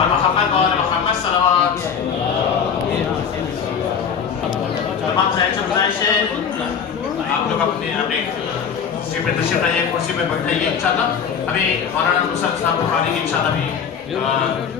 Muhammad wa Muhammad salawat. Tamam saya समझाइए आप लोग अपने अपने सीट पे तशरीफ लाइए कुर्सी पे बैठिए इंशाल्लाह अभी मौलाना मुसद्दक साहब बुखारी की इंशाल्लाह भी